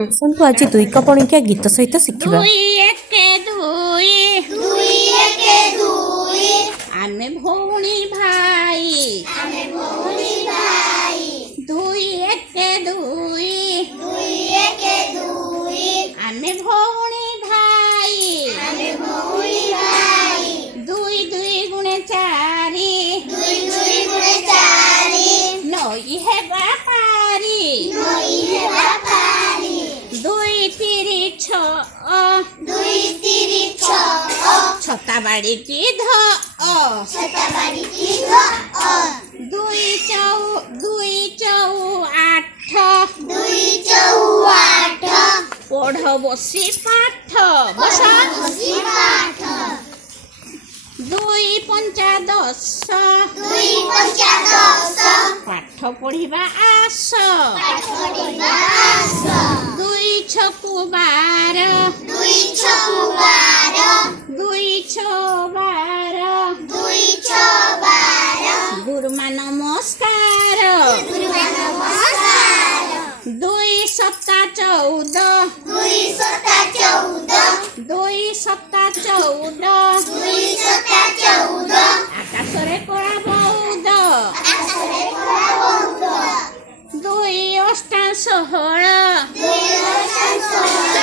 ଆସନ୍ତୁ ଆଜି ଦୁଇ କପଣିକିଆ ଗୀତ ସହିତ ଶିଖିବା। ଦୁଇ ଏକେ ଦୁଇ, ଦୁଇ ଏକେ ଦୁଇ, ଆମେ ଭଉଣୀ ଭାଇ। ଆମେ ଭଉଣୀ ଭାଇ। ଦୁଇ ଏକେ ଦୁଇ, ଦୁଇ ଏକେ ଦୁଇ, ଆମେ ଭଉଣୀ ଭାଇ। ଆମେ ଭଉଣୀ ଭାଇ। ଦୁଇ ଦୁଇ ଗୁଣେ ଚାରି, ଦୁଇ ଦୁଇ ଗୁଣେ ଚାରି, ନଈ ହେବା ପାରି। ନଈ ହେବା ପାରି। ଦୁଇ ତିରି ଛଅ, ଦୁଇ ତିରି ଛଅ, ଛତା ବାଡ଼ିଟି ଧଅ। ଛତା ବାଡ଼ିଟି ଧଅ। ଦୁଇ ଚଉ ଆଠ, ଦୁଇ ଚଉ ଆଠ, ପଢ଼ ବସି ପାଠ। ବସ। ବସି ପାଠ। ଦୁଇ ପଞ୍ଚା ଦଶ, ଦୁଇ ପଞ୍ଚା ଦଶ, ପାଠ ପଢ଼ିବା ଆସ। ପାଠ ପଢ଼ିବା ଆସ। ଦୁଇ ଛକୁ ବାର, ଦୁଇ ଛକୁ ବାର, ଦୁଇ ଛଅ ବାର, ଦୁଇ ଛଅ ବାର, ଗୁରୁମା ନମସ୍କାର। ଗୁରୁମା ନମସ୍କାର। ଦୁଇ ସତା ଚଉଦ, ଦୁଇ ସତା ଚଉଦ, ଦୁଇ ସତା ଚଉଦ, ଦୁଇ ସତା ଚଉଦ, ଆକାଶରେ କଳା ବଉଦ। ଆକାଶରେ କଳା ବଉଦ। ଦୁଇ ଅଷ୍ଟା ଷୋହଳ, ଦୁଇ ଅଷ୍ଟା ଷୋହଳ,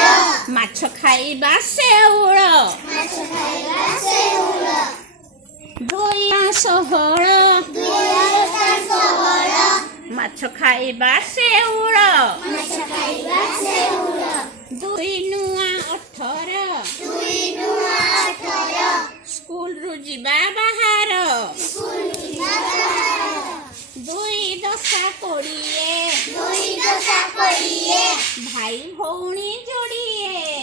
ମାଛ ଖାଇବା ଶେଉଳ। ମାଛ ଖାଇବା ଶେଉଳ। ଦୁଇ ଷୋହଳ, ଦୁଇ ଅଷ୍ଟା ଷୋହଳ, ମାଛ ଖାଇବା ଶେଉଳ। ମାଛ ଖାଇବା ଶେଉଳ। ଦୁଇ ନୂଆ ଅଠର, ଦୁଇ ନୂଆ ଅଠର, ସ୍କୁଲରୁ ଯିବା ବାହାର। ସ୍କୁଲ ଯିବା ବାହାର। ଦୁଇ ଦଶା କୋଡ଼ିଏ, ଦୁଇ ଦଶା କୋଡ଼ିଏ, ଭାଇ ଭଉଣୀ ଯୋଡ଼ିଏ।